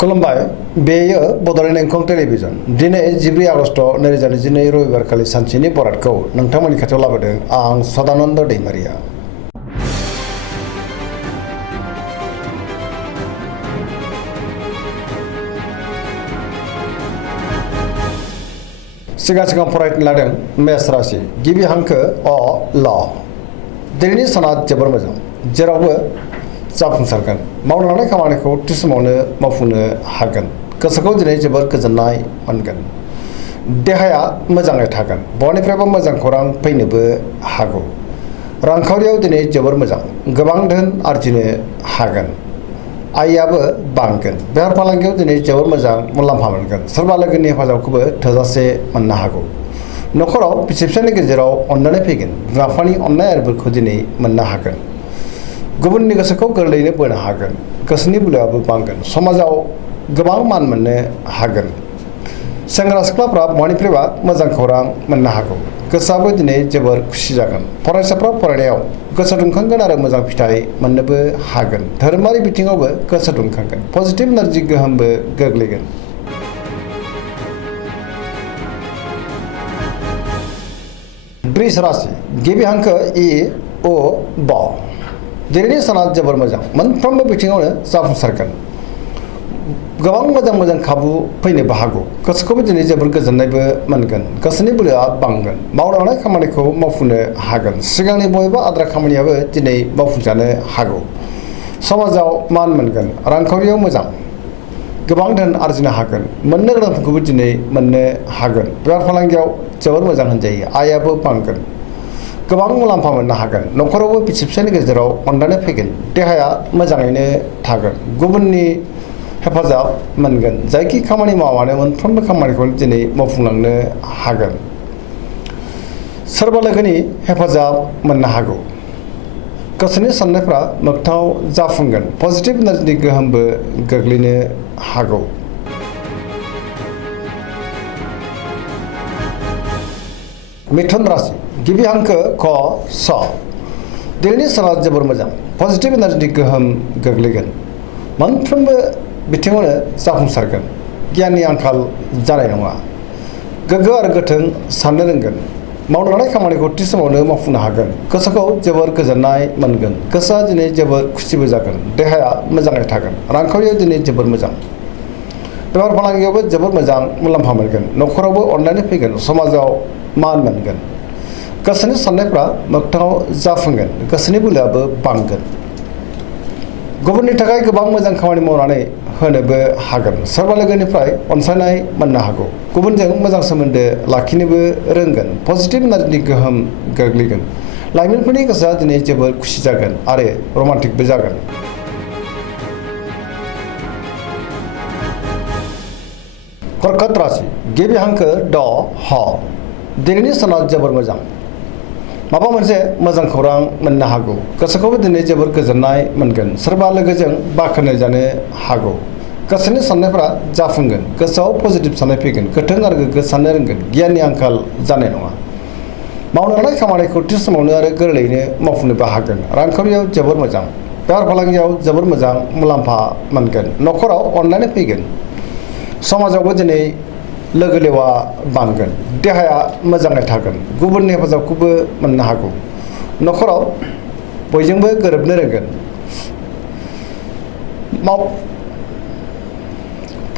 खुलुमबाय बेयो बड'लेण्ड इंखं टेलिभिजन दिनै 12 आगस्ट 2022 रबिबार खालि सानसेनि बरादखौ नोंथांमोननि खाथियाव लाबोदों आं सदानन्द दैमारिया। सिगां फरायनो लादों मेष राशि गिबि हांखो अ ल दिनैनि साना जोबोर मोजां जेरावबो जाफुंसारगोन मावनो लानाय खामानिखौ थि समावनो मावफुंनो हागोन गोसोखौ दिनै जोबोर गोजोननाय मोनगोन देहाया मोजाङै थागोन बयनिफ्रायबो मोजां खौरां फैनोबो हागौ रांखावरियाव दिनै जोबोर मोजां गोबां धोन आरजिनो हागोन आयआबो बांगोन बेफार फालांगियाव दिनै जोबोर मोजां मुलाम्फा मोनगोन सोरबा लोगोनि हेफाजाबखौबो थोजासे मोननो हागौ नखराव बिसि फिसायनि गेजेराव अननानै फैगोन बिमा बिफानि अननाय आरो बोरखौ दिनै मोननो हागोन गुबुननि गोसोखौ गोरलैयैनो बोनो हागोन गोसोनि बोलोआबो बांगोन समाजाव गोबां मान मोननो हागोन सेंग्रा सिख्लाफ्रा बयनिफ्रायबो मोजां खौरां मोननो हागौ गोसोआबो दिनै जोबोर खुसि जागोन फरायसाफ्रा फरायनायाव गोसो दुंखांगोन आरो मोजां फिथाइ मोननोबो हागोन धोरोमारि बिथिङावबो गोसो दुंखांगोन पजिटिभ एनार्जि गोहोमबो गोग्लैगोन वृष राशि गिबि हांखो इ अ ब दिनैनि साना जोबोर मोजां मोनफ्रोमबो बिथिङावनो जाफुंसारगोन गोबां मोजां खाबु फैनोबो हागौ गोसोखौबो दिनै जोबोर गोजोननायबो मोनगोन गोसोनि बोलोआ बांगोन मावनो लानाय खामानिखौ मावफुंनो हागोन सिगांनि बबेबा आद्रा खामानियाबो दिनै मावफुंजानो हागौ समाजाव मान मोनगोन रांखावरियाव मोजां गोबां धोन आरजिनो हागोन मोननो गोनांफोरखौबो दिनै मोननो हागोन बेफार फालांगियाव जोबोर मोजां होनजायो आयआबो बांगोन गोबां मुलाम्फा मोननो हागोन नखरावबो बिसि फिसायनि गेजेराव अननानै फैगोन देहाया मोजाङैनो थागोन गुबुननि हेफाजाब मोनगोन जायखि खामानि मावानो मोनफ्रोमबो खामानिखौ दिनै मावफुंलांनो हागोन सोरबा लोगोनि हेफाजाब मोननो हागौ गोसोनि साननायफ्रा मोगथाङाव जाफुंगोन पजिटिभ एनार्जिनि गोहोमबो गोग्लैनो हागौ मिथुन राशि गिबि हांखो क स दिनैनि साना जोबोर मोजां पजिटिभ एनार्जिनि गोहोम गोग्लैगोन मोनफ्रोमबो बिथिङावनो जाफुंसारगोन गियाननि आंखाल जानाय नङा गोग्गो आरो गोथों साननो रोंगोन मावनो लानाय खामानिखौ थि समावनो मावफुंनो हागोन गोसोखौ जोबोर गोजोननाय मोनगोन गोसोआ दिनै जोबोर खुसिबो जागोन देहाया मोजाङै थागोन रांखावरियाव दिनै जोबोर मोजां बेफार फालांगियावबो जोबोर मोजां मुलाम्फा मोनगोन नखरावबो अननानै फैगोन समाजाव मान मोनगोन गोसोनि साननायफ्रा मोगथाङाव जाफुंगोन गोसोनि बोलोआबो बांगोन गुबुननि थाखाय गोबां मोजां खामानि मावनानै होनोबो हागोन सोरबा लोगोनिफ्राय अनसायनाय मोननो हागौ गुबुनजों मोजां सोमोन्दो लाखिनोबो रोंगोन पजिटिभ एनार्जिनि गोहोम गोग्लैगोन लाइमोनफोरनि गोसोआ दिनै जोबोर खुसि जागोन आरो रमान्टिकबो जागोन कर्कट राशि गिबि हांखो ड ह दिनैनि साना जोबोर मोजां माबा मोनसे मोजां खौरां मोननो हागौ गोसोखौबो दिनै जोबोर गोजोननाय मोनगोन सोरबा लोगोजों बाख्नाय जानो हागौ गोसोनि साननायफ्रा जाफुंगोन गोसोआव पजिटिभ साननाय फैगोन गोथों आरो गोग्गो साननो रोंगोन गियाननि आंखाल जानाय नङा मावनो लानाय खामानिखौ थि समावनो आरो गोरलैयैनो मावफुंनोबो हागोन रांखावरियाव जोबोर मोजां बेफार फालांगियाव जोबोर मोजां मुलाम्फा मोनगोन नखराव अननानै फैगोन समाजावबो दिनै लोगो लेवा बांगोन देहाया मोजाङै थागोन गुबुननि हेफाजाबखौबो मोननो हागौ नखराव बयजोंबो गोरोबनो रोंगोन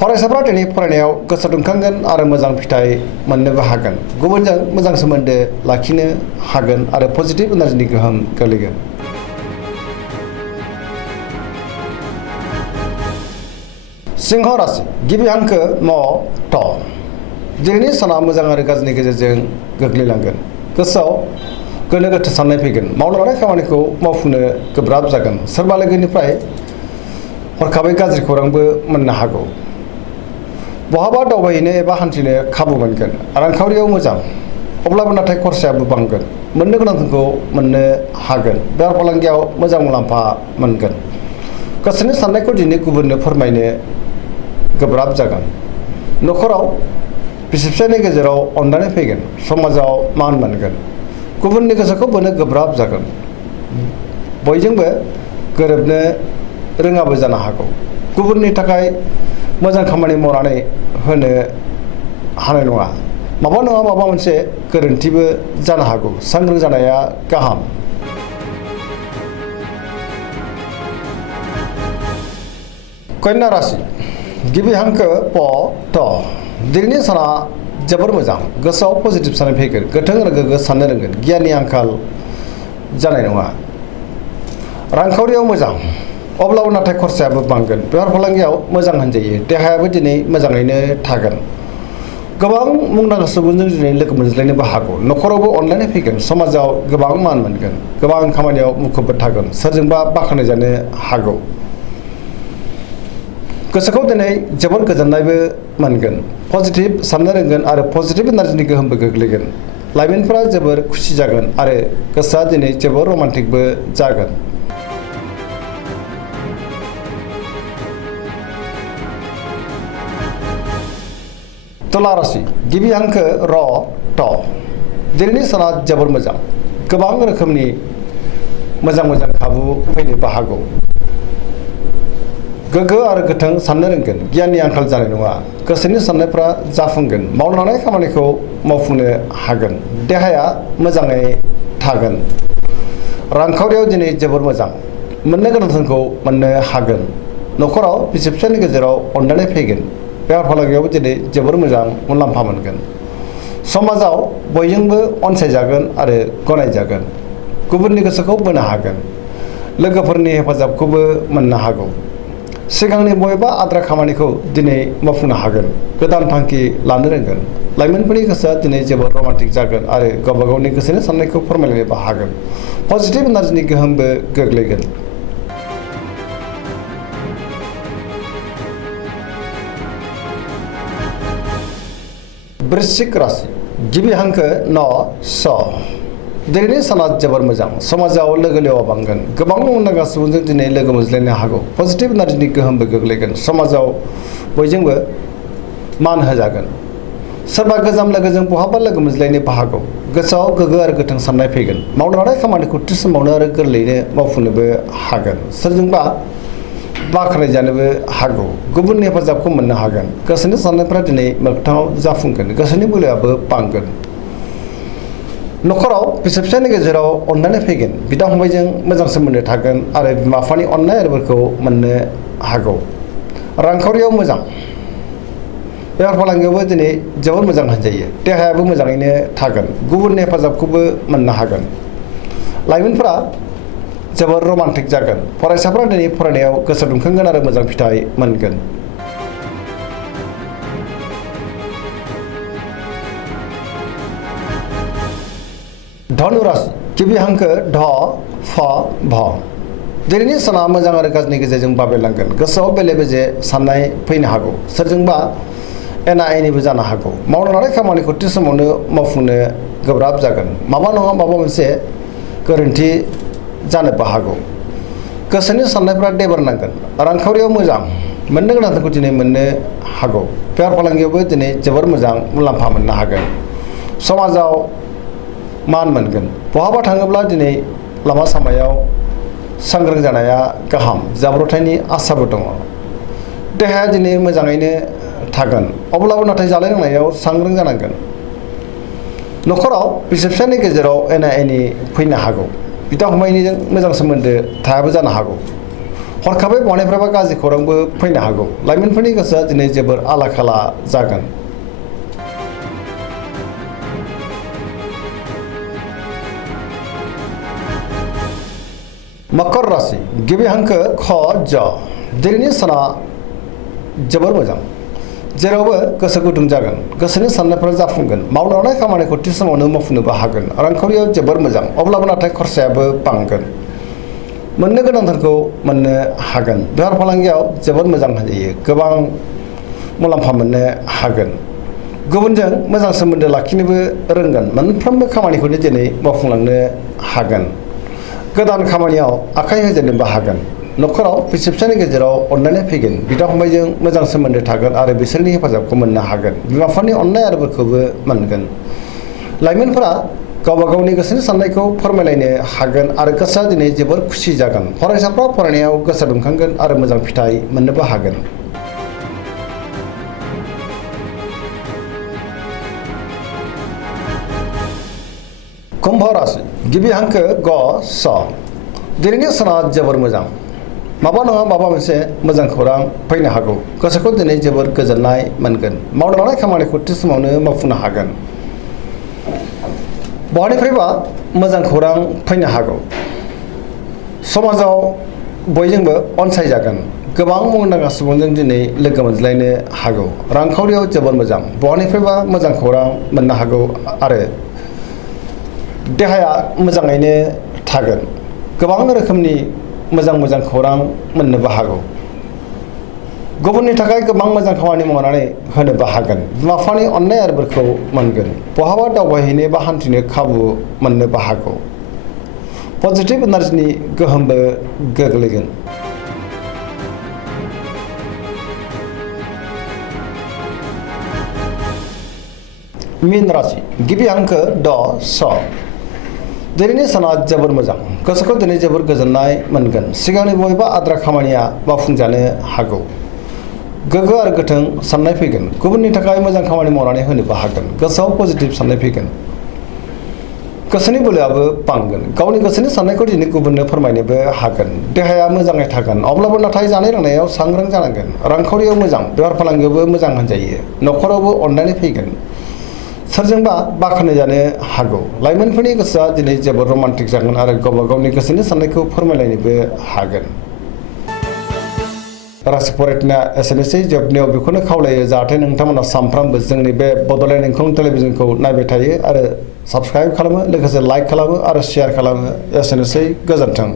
फरायसाफ्रा दिनै फरायनायाव गोसो दुंखांगोन आरो मोजां फिथाइ मोननोबो हागोन गुबुनजों मोजां सोमोन्दो लाखिनो हागोन आरो पजिटिभ एनार्जिनि गोहोम गोलैगोन सिंह राशि गिबि हांखो म थ दिनैनि साना मोजां आरो गाज्रिनि गेजेरजों गोग्लैलांगोन गोसोआव गोनो गोथो साननाय फैगोन मावनो लानाय खामानिखौ मावफुंनो गोब्राब जागोन सोरबा लोगोनिफ्राय हरखाबै गाज्रि खौरांबो मोननो हागौ बहाबा दावबायहैनो एबा हान्थिनो खाबु मोनगोन रांखावरियाव मोजां अब्लाबो नाथाय खरसायाबो बांगोन मोननो गोनांफोरखौ मोननो हागोन बेफार फालांगियाव मोजां मुलाम्फा मोनगोन गोसोनि साननायखौ दिनै गुबुननो फोरमायनो गोब्राब जागोन नखराव बिसि फिसायनि गेजेराव अननानै फैगोन समाजाव मान मोनगोन गुबुननि गोसोखौ बोनो गोब्राब जागोन बयजोंबो गोरोबनो रोङाबो जानो हागौ गुबुननि थाखाय मोजां खामानि मावनानै होनो हानाय नङा। माबा नङा माबा मोनसे गोरोन्थिबो जानो हागौ। सांग्रां जानाया गाहाम। कन्या राशि गिबि हांखो प ट दिनैनि साना जोबोर मोजां। गोसोआव पजिटिभ साननाय फैगोन। गोथों आरो गोग्गो साननो रोंगोन। गियाननि आंखाल जानाय नङा। रांखावरियाव मोजां, अब्लाबो नाथाय खरसायाबो बांगोन। बेफार फालांगियाव मोजां होनजायो। देहायाबो दिनै मोजाङैनो थागोन। गोबां मुंदांखा सुबुंजों दिनै लोगो मोनज्लायनोबो हागौ। न'खरावबो अनलायनाय फैगोन। समाजाव गोबां मान मोनगोन। गोबां खामानियाव मुखुबबो थागोन। सोरजोंबा बाख्नायजानो हागौ। गोसोखौ दिनै जोबोर गोजोननायबो मोनगोन। पजिटिभ साननो रोंगोन आरो पजिटिभ एनार्जिनि गोहोमबो गोग्लैगोन। लाइमोनफोरा जोबोर खुसि जागोन आरो गोसोआ दिनै जोबोर रमान्टिकबो जागोन। तुला राशि गिबि हांखो र ट दिनैनि साना जोबोर मोजां। गोबां रोखोमनि मोजां खाबु फैनोबो हागौ। गोग्गो आरो गोथों साननो रोंगोन। गियाननि आंखाल जानाय नङा। गोसोनि साननायफ्रा जाफुंगोन। मावनो लानाय खामानिखौ मावफुंनो हागोन। देहाया मोजाङै थागोन। रांखावरियाव दिनै जोबोर मोजां। मोननो गोनां धोनखौ मोननो हागोन। न'खराव बिसि फिसायनि गेजेराव अनलायनाय फैगोन। बेफार फालांगियावबो दिनै जोबोर मोजां मुलाम्फा मोनगोन। समाजाव बयजोंबो अनसायजागोन आरो गनायजागोन। गुबुननि गोसोखौ बोनो हागोन। लोगोफोरनि हेफाजाबखौबो मोननो हागौ। सिगांनि बबेबा आद्रा खामानिखौ दिनै मावफुंनो हागोन। गोदान थांखि लानो रोंगोन। लाइमोनफोरनि गोसोआ दिनै जोबोर रमान्टिक जागोन आरो गावबा गावनि गोसोनि साननायखौ फोरमायलायनोबो हागोन। पजिटिभ एनार्जिनि गोहोमबो गोग्लैगोन। वृश्चिक राशि गिबि हांखो न स दिनैनि साना जोबोर मोजां। समाजाव लोगो लेवा बांगोन। गोबां मुंदांखा सुबुंजों दिनै लोगो मोनज्लायनो हागौ। पजिटिभ एनार्जिनि गोहोमबो गोग्लैगोन। समाजाव बयजोंबो मान होजागोन। सोरबा गोजाम लोगोजों बहाबा लोगो मोनज्लायनोबो हागौ। गोसोआव गोग्गो आरो गोथों साननाय फैगोन। मावनो लानाय खामानिखौ थि समावनो आरो गोरलैयैनो मावफुंनोबो हागोन। सोरजोंबा बाख्नायजानोबो हागौ। गुबुननि हेफाजाबखौ मोननो हागोन। गोसोनि साननायफ्रा दिनै मोगथाङाव जाफुंगोन। गोसोनि बोलोआबो बांगोन। न'खराव बिसि फिसायनि गेजेराव अनलायनाय फैगोन। बिदा फंबायजों मोजां सोमोन्दो थागोन आरो बिमा बिफानि अननाय आरिफोरखौ मोननो हागौ। रांखावरियाव मोजां। बेफार फालांगियावबो दिनै जोबोर मोजां होनजायो। देहायाबो मोजाङैनो थागोन। गुबुननि हेफाजाबखौबो मोननो हागोन। लाइमोनफोरा जोबोर रमान्टिक जागोन। फरायसाफोरा दिनै फरायनायाव गोसो दुंखांगोन आरो मोजां फिथाइ मोनगोन। धनु राशि गिबि हांखो ढ फ भ दिनैनि साना मोजां आरो गाज्रिनि गेजेरजों बाबेरलांगोन। गोसोआव बेले बेजे साननाय फैनो हागौ। सोरजोंबा एना एनिबो जानो हागौ। मावनो लानाय खामानिखौ थि समावनो मावफुंनो गोब्राब जागोन। माबा नङा माबा मोनसे गोरोन्थि जानोबो हागौ। गोसोनि साननायफ्रा देबोरनांगोन। रांखावरियाव मोजां। मोननो गोनांखौ दिनै मोननो हागौ। बेफार फालांगियावबो दिनै जोबोर मोजां मुलाम्फा मोननो हागोन। समाजाव मान मोनगोन। बहाबा थाङोब्ला दिनै लामा सामायाव सांग्रां जानाया गाहाम। जाब्रबथायनि आसाबो दङ। देहाया दिनै मोजाङैनो थागोन। अब्लाबो नाथाय जानाय लोंनायाव सांग्रां जानांगोन। न'खराव बिसि फिसायनि गेजेराव एना एनि फैनो हागौ। बिदा फंबायनिजों मोजां सोमोन्दो थायाबो जानो हागौ। हरखाबै बहानिफ्रायबा गाज्रि खौरांबो फैनो हागौ। लाइमोनफोरनि गोसोआ दिनै जोबोर आला खाला जागोन। मकर राशि गिबि हांखो ख ज दिनैनि साना जोबोर मोजां। जेरावबो गोसो गुदुं जागोन। गोसोनि साननायफोरा जाफुंगोन। मावनो लानाय खामानिखौ थि समावनो मावफुंनोबो हागोन। रांखावरियाव जोबोर मोजां। अब्लाबो नाथाय खरसायाबो बांगोन। मोननो गोनां धोनखौ मोननो हागोन। बेफार फालांगियाव जोबोर मोजां होनजायो। गोबां मुलाम्फा मोननो हागोन। गुबुनजों मोजां सोमोन्दो लाखिनोबो रोंगोन। मोनफ्रोमबो खामानिखौनो दिनै मावफुंलांनो हागोन। गोदान खामानियाव आखाइ होजेननोबो हागोन। न'खराव बिसि फिसायनि गेजेराव अनलायनाय फैगोन। बिदा फंबायजों मोजां सोमोन्दो थागोन आरो बिसोरनि हेफाजाबखौ मोननो हागोन। बिमा बिफानि अननाय आरिफोरखौबो मोनगोन। लाइमोनफोरा गावबा गावनि गोसोनि साननायखौ फोरमायलायनो हागोन आरो गोसोआ दिनै जोबोर खुसि जागोन। फरायसाफ्रा फरायनायाव गोसो दुंखांगोन आरो मोजां फिथाइ मोननोबो हागोन। कुम्भ राशि गिबि हांखो ग स दिनैनि साना जोबोर मोजां माबा नङा माबा मोनसे मोजां खौरां फैनो हागौ गोसोखौ दिनै जोबोर गोजोननाय मोनगोन मावनो लानाय खामानिखौ थि समावनो मावफुंनो हागोन बहानिफ्रायबा मोजां खौरां फैनो हागौ समाजाव बयजोंबो अनसायजागोन गोबां मुंदांखा सुबुंजों दिनै लोगो मोनज्लायनो हागौ रांखावरियाव जोबोर मोजां बहानिफ्रायबा मोजां खौरां मोननो हागौ आरो देहाया मोजाङैनो थागोन गोबां रोखोमनि मोजां खौरां मोननोबो हागौ गुबुननि थाखाय गोबां मोजां खामानि मावनानै होनोबो हागोन बिमा बिफानि अननाय आरो बोरखौ मोनगोन बहाबा दावबायहैनो बा हान्थिनो खाबु मोननोबो हागौ पजिटिभ एनार्जिनि गोहोमबो गोग्लैगोन मीन राशि गिबि हांखो ड स दिनैनि साना जोबोर मोजां गोसोखौ दिनै जोबोर गोजोननाय मोनगोन सिगांनि बबेबा आद्रा खामानिया मावफुंजानो हागौ गोग्गो आरो गोथों साननाय फैगोन गुबुननि थाखाय मोजां खामानि मावनानै होनोबो हागोन गोसोआव पजिटिभ साननाय फैगोन गोसोनि बोलोआबो बांगोन गावनि गोसोनि साननायखौ दिनै गुबुननो फोरमायनोबो हागोन देहाया मोजाङै थागोन अब्लाबो नाथाय जानाय लोंनायाव सांग्रां जानांगोन रांखावरियाव मोजां बेफार फालांगियावबो मोजां होनजायो न'खरावबो अननानै फैगोन सोरजोंबा बाख्नाय जानो हागौ लाइमोनफोरनि गोसोआ दिनै जोबोर रमान्टिक जागोन आरो गावबा गावनि गोसोनि साननायखौ फोरमायलायनोबो हागोन राशि फरायनाया एसेनोसै जोबनायाव बेखौनो खावलायो जाहाथे नोंथांमोना सानफ्रामबो जोंनि बे बड'लेण्ड इंखं टेलिभिजनखौ नायबाय थायो आरो साबस्क्राइब खालामो लोगोसे लाइक खालामो आरो शेयार खालामो एसेनोसै गोजोन्थों।